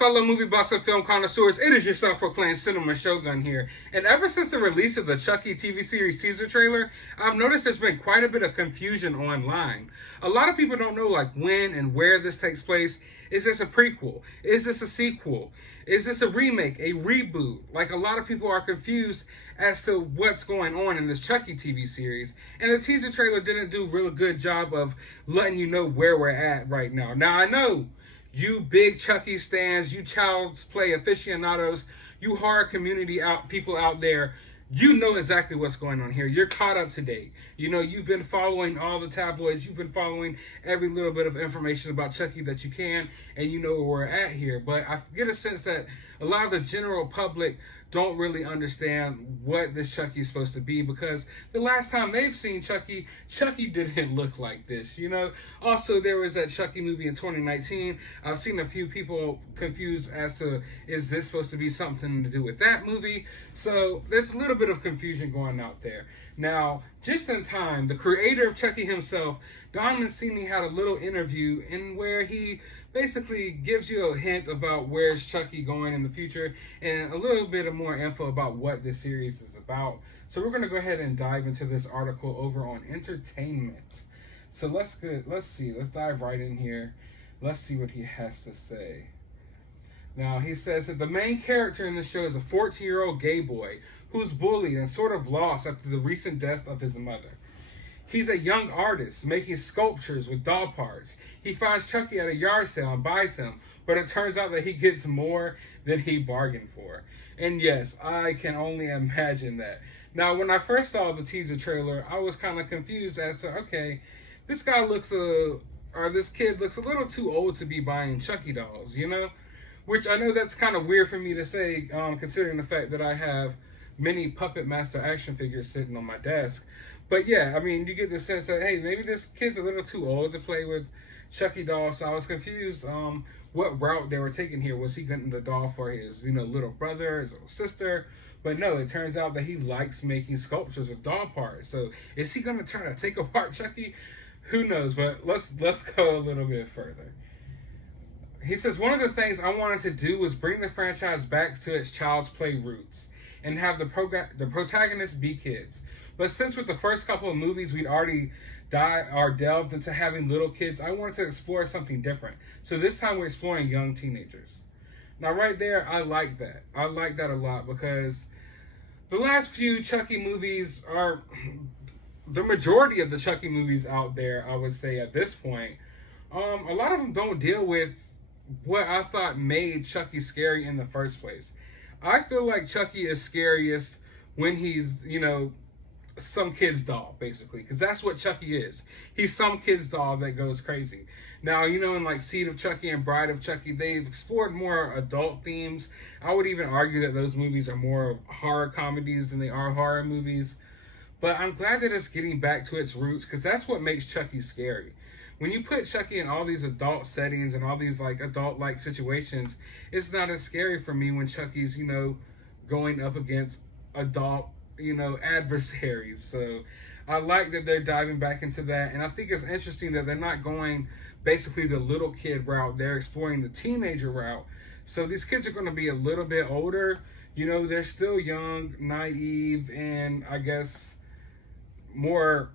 fellow movie buffs and film connoisseurs? It is your self-proclaimed Cinema Shogun here. And ever since the release of the Chucky TV series teaser trailer, I've noticed there's been quite a bit of confusion online. A lot of people don't know like when and where this takes place. Is this a prequel? Is this a sequel? Is this a remake, a reboot? Like, a lot of people are confused as to what's going on in this Chucky TV series. And the teaser trailer didn't do a really good job of letting you know where we're at right now. Now, I know you big Chucky stans, you Child's Play aficionados, you horror community people out there, you know exactly what's going on here. You're caught up to date. You know, you've been following all the tabloids. You've been following every little bit of information about Chucky that you can, and you know where we're at here. But I get a sense that a lot of the general public don't really understand what this Chucky is supposed to be, because the last time they've seen Chucky, Chucky didn't look like this, you know? Also, there was that Chucky movie in 2019. I've seen a few people confused as to, is this supposed to be something to do with that movie? So there's a little bit of confusion going out there. Now, just in time, the creator of Chucky himself, Don Mancini, had a little interview in where he basically gives you a hint about where's Chucky going in the future and a little bit of more info about what this series is about. So we're going to go ahead and dive into this article over on entertainment. So let's see. Let's dive right in here. Let's see what he has to say. Now, he says that the main character in the show is a 14-year-old gay boy who's bullied and sort of lost after the recent death of his mother. He's a young artist making sculptures with doll parts. He finds Chucky at a yard sale and buys him, but it turns out that he gets more than he bargained for. And yes, I can only imagine that. Now, when I first saw the teaser trailer, I was kind of confused as to, okay, this guy looks this kid looks a little too old to be buying Chucky dolls, you know? Which I know that's kind of weird for me to say, considering the fact that I have many Puppet Master action figures sitting on my desk. But yeah, I mean, you get the sense that, hey, maybe this kid's a little too old to play with Chucky dolls. So I was confused what route they were taking here. Was he getting the doll for his, little brother, his little sister? But no, it turns out that he likes making sculptures with doll parts. So is he going to try to take apart Chucky? Who knows? But let's go a little bit further. He says, one of the things I wanted to do was bring the franchise back to its Child's Play roots and have the protagonists be kids. But since with the first couple of movies we'd already delved into having little kids, I wanted to explore something different. So this time we're exploring young teenagers. Now right there, I like that. I like that a lot, because the last few Chucky movies are the majority of the Chucky movies out there, I would say at this point. A lot of them don't deal with what I thought made Chucky scary in the first place. I feel like Chucky is scariest when he's, some kid's doll, basically, because that's what Chucky is. He's some kid's doll that goes crazy. Now, in like Seed of Chucky and Bride of Chucky, they've explored more adult themes. I would even argue that those movies are more horror comedies than they are horror movies. But I'm glad that it's getting back to its roots, because that's what makes Chucky scary. When you put Chucky in all these adult settings and all these like adult-like situations, it's not as scary for me when Chucky's, going up against adult, adversaries. So I like that they're diving back into that. And I think it's interesting that they're not going basically the little kid route. They're exploring the teenager route. So these kids are going to be a little bit older. They're still young, naive, and I guess more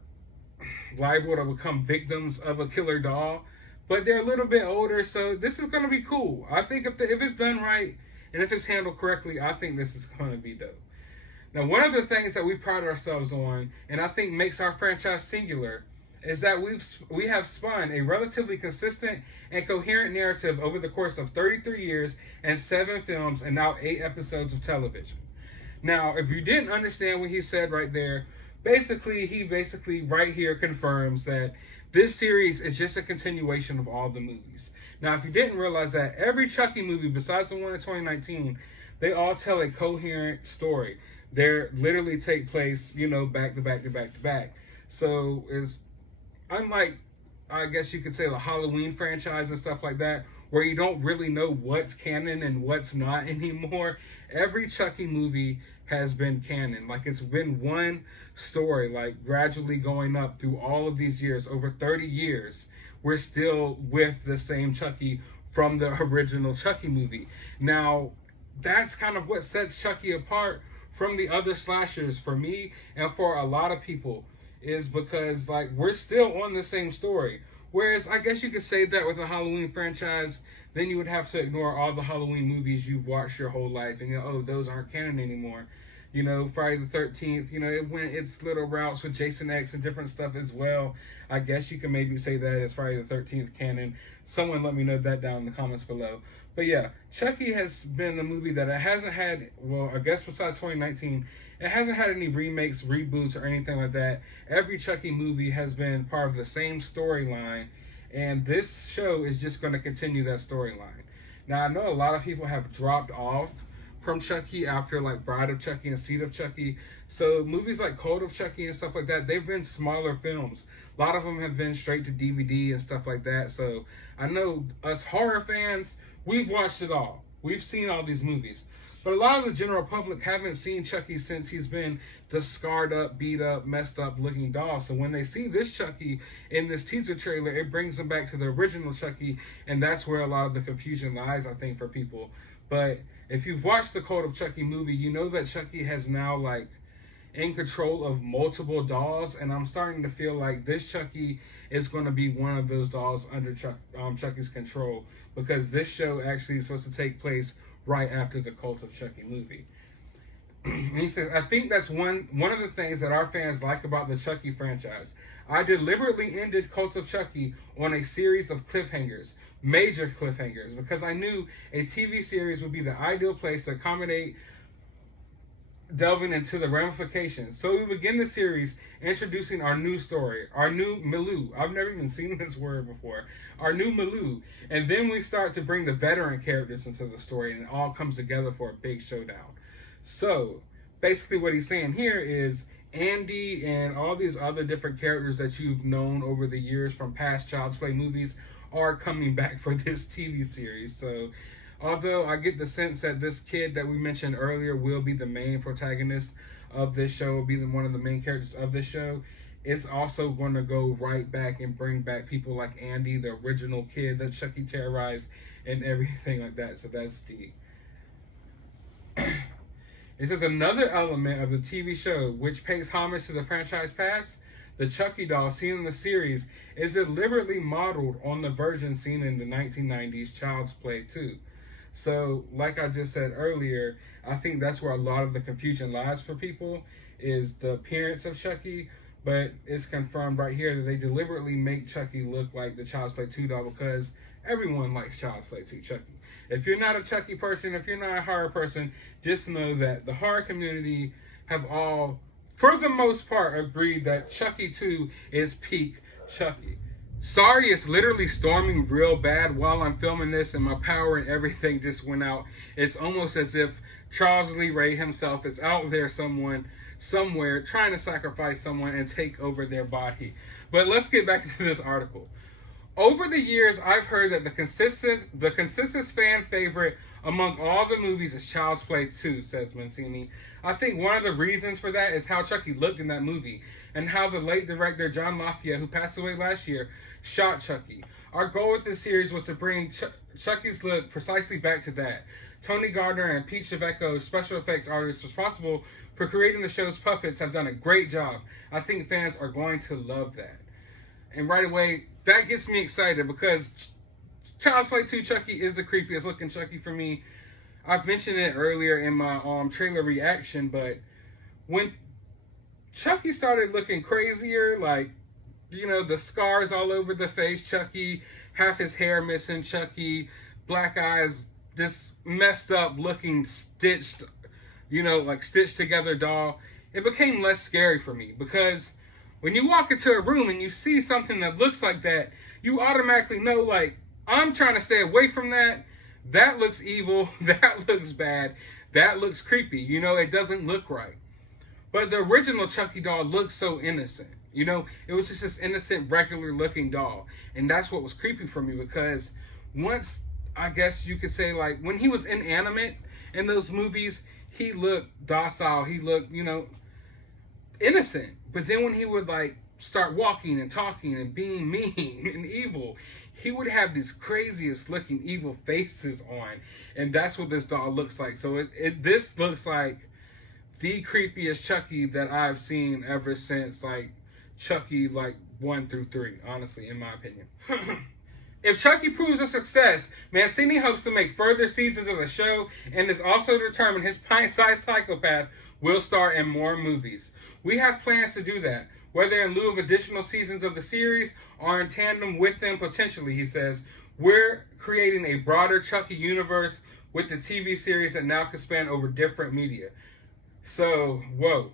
liable to become victims of a killer doll, but they're a little bit older, so this is going to be cool. I think if it's done right and if it's handled correctly, I think this is going to be dope. Now, one of the things that we pride ourselves on, and I think makes our franchise singular, is that we have spun a relatively consistent and coherent narrative over the course of 33 years and 7 films and now 8 episodes of television. Now, if you didn't understand what he said right there, he right here confirms that this series is just a continuation of all the movies. Now, if you didn't realize that, every Chucky movie, besides the one in 2019, they all tell a coherent story. They literally take place, back to back to back to back. So it's unlike, I guess you could say, the Halloween franchise and stuff like that, where you don't really know what's canon and what's not anymore. Every Chucky movie has been canon. Like, it's been one story, like, gradually going up through all of these years. Over 30 years, we're still with the same Chucky from the original Chucky movie. Now, that's kind of what sets Chucky apart from the other slashers for me and for a lot of people, is because like we're still on the same story. Whereas I guess you could say that with a Halloween franchise, then you would have to ignore all the Halloween movies you've watched your whole life and oh, those aren't canon anymore. You know, Friday the 13th, you know, it went its little routes with Jason X and different stuff as well. I guess you can maybe say that as Friday the 13th canon. Someone let me know that down in the comments below. But yeah, Chucky has been a movie that it hasn't had, well, I guess besides 2019, it hasn't had any remakes, reboots, or anything like that. Every Chucky movie has been part of the same storyline, and this show is just going to continue that storyline. Now, I know a lot of people have dropped off from Chucky after like Bride of Chucky and Seed of Chucky. So movies like Cult of Chucky and stuff like that, they've been smaller films. A lot of them have been straight to DVD and stuff like that. So I know us horror fans, we've watched it all. We've seen all these movies. But a lot of the general public haven't seen Chucky since he's been the scarred up, beat up, messed up looking doll. So when they see this Chucky in this teaser trailer, it brings them back to the original Chucky. And that's where a lot of the confusion lies, I think, for people. But if you've watched the Cult of Chucky movie, you know that Chucky has now like in control of multiple dolls, and I'm starting to feel like this Chucky is going to be one of those dolls under Chucky's control, because this show actually is supposed to take place right after the Cult of Chucky movie. And he says, I think that's one of the things that our fans like about the Chucky franchise. I deliberately ended Cult of Chucky on a series of cliffhangers, major cliffhangers, because I knew a TV series would be the ideal place to accommodate delving into the ramifications. So we begin the series introducing our new story, our new Milou. I've never even seen this word before. Our new Milou. And then we start to bring the veteran characters into the story, and it all comes together for a big showdown. So basically what he's saying here is Andy and all these other different characters that you've known over the years from past Child's Play movies are coming back for this TV series. So although I get the sense that this kid that we mentioned earlier will be the main protagonist of this show, will be one of the main characters of this show, it's also going to go right back and bring back people like Andy, the original kid that Chucky terrorized, and everything like that. So that's the... It says another element of the TV show which pays homage to the franchise past, the Chucky doll seen in the series is deliberately modeled on the version seen in the 1990s Child's Play 2. So, like I just said earlier, I think that's where a lot of the confusion lies for people, is the appearance of Chucky, but it's confirmed right here that they deliberately make Chucky look like the Child's Play 2 doll because everyone likes Child's Play 2 Chucky. If you're not a Chucky person, if you're not a horror person, just know that the horror community have all, for the most part, agreed that Chucky 2 is peak Chucky. Sorry, it's literally storming real bad while I'm filming this, and my power and everything just went out. It's almost as if Charles Lee Ray himself is out there somewhere trying to sacrifice someone and take over their body. But let's get back to this article. Over the years, I've heard that the consensus fan favorite among all the movies is Child's Play 2, says Mancini. I think one of the reasons for that is how Chucky looked in that movie, and how the late director John Mafia, who passed away last year, shot Chucky. Our goal with this series was to bring Chucky's look precisely back to that. Tony Gardner and Pete Sheveko, special effects artists responsible for creating the show's puppets, have done a great job. I think fans are going to love that. And right away, that gets me excited because Child's Play 2 Chucky is the creepiest looking Chucky for me. I've mentioned it earlier in my trailer reaction, but when Chucky started looking crazier, like, you know, the scars all over the face Chucky, half his hair missing Chucky, black eyes, this messed up looking stitched, you know, like stitched together doll, it became less scary for me, because when you walk into a room and you see something that looks like that, you automatically know, like, I'm trying to stay away from that. That looks evil. That looks bad. That looks creepy. You know, it doesn't look right. But the original Chucky doll looked so innocent. You know, it was just this innocent, regular looking doll. And that's what was creepy for me, because once, I guess you could say, like, when he was inanimate in those movies, he looked docile. He looked, you know, innocent. But then when he would, like, start walking and talking and being mean and evil, he would have these craziest looking evil faces on, and that's what this doll looks like. So this looks like the creepiest Chucky that I've seen ever since like Chucky like 1 through 3, honestly, in my opinion. If Chucky proves a success, Mancini hopes to make further seasons of the show and is also determined his pint-sized psychopath will star in more movies. We have plans to do that, whether in lieu of additional seasons of the series or in tandem with them potentially, he says. We're creating a broader Chucky universe with the TV series that now can span over different media. So, whoa.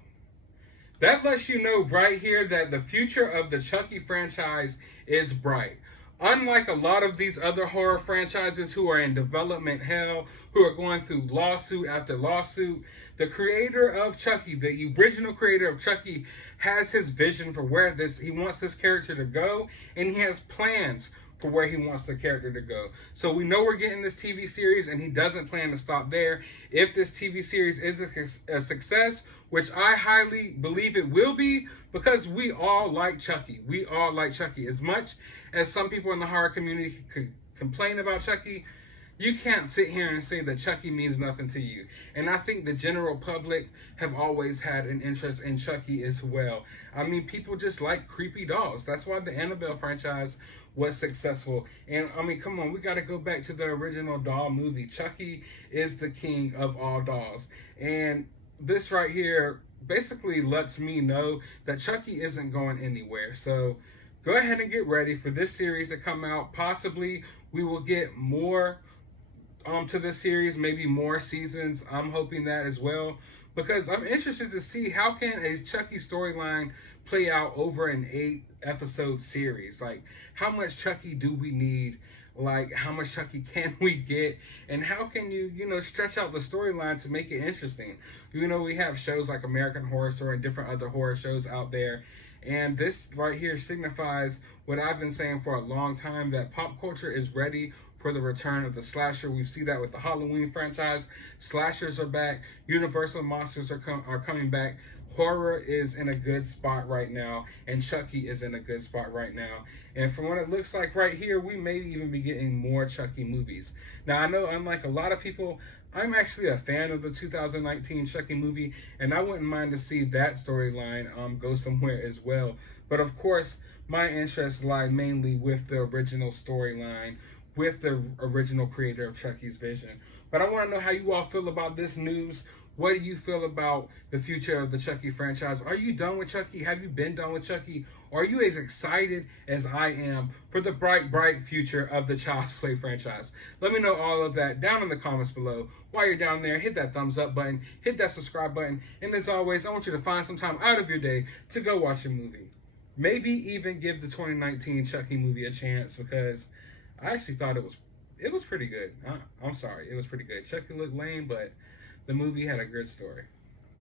That lets you know right here that the future of the Chucky franchise is bright. Unlike a lot of these other horror franchises who are in development hell, who are going through lawsuit after lawsuit, the creator of Chucky, the original creator of Chucky, has his vision for where he wants this character to go, and he has plans for where he wants the character to go. So we know we're getting this TV series, and he doesn't plan to stop there. If this TV series is a success, which I highly believe it will be, because we all like Chucky. We all like Chucky. As much as some people in the horror community could complain about Chucky, you can't sit here and say that Chucky means nothing to you. And I think the general public have always had an interest in Chucky as well. I mean, people just like creepy dolls. That's why the Annabelle franchise was successful. And I mean, come on, we got to go back to the original doll movie. Chucky is the king of all dolls. And this right here basically lets me know that Chucky isn't going anywhere. So go ahead and get ready for this series to come out. Possibly we will get more to this series, maybe more seasons. I'm hoping that as well, because I'm interested to see how can a Chucky storyline play out over an 8-episode series. Like, how much Chucky do we need? Like, how much Chucky can we get? And how can you stretch out the storyline to make it interesting? We have shows like American Horror Story and different other horror shows out there. And this right here signifies what I've been saying for a long time, that pop culture is ready for the return of the slasher. We see that with the Halloween franchise. Slashers are back. Universal monsters are coming back. Horror is in a good spot right now, and Chucky is in a good spot right now. And from what it looks like right here, we may even be getting more Chucky movies. Now, I know, unlike a lot of people, I'm actually a fan of the 2019 Chucky movie, and I wouldn't mind to see that storyline go somewhere as well. But of course, my interests lie mainly with the original storyline, with the original creator of Chucky's vision. But I want to know how you all feel about this news. What do you feel about the future of the Chucky franchise? Are you done with Chucky? Have you been done with Chucky? Are you as excited as I am for the bright, bright future of the Child's Play franchise? Let me know all of that down in the comments below. While you're down there, hit that thumbs up button, hit that subscribe button, and as always, I want you to find some time out of your day to go watch a movie. Maybe even give the 2019 Chucky movie a chance, because I actually thought it was pretty good. I'm sorry, it was pretty good. Chucky looked lame, but the movie had a good story.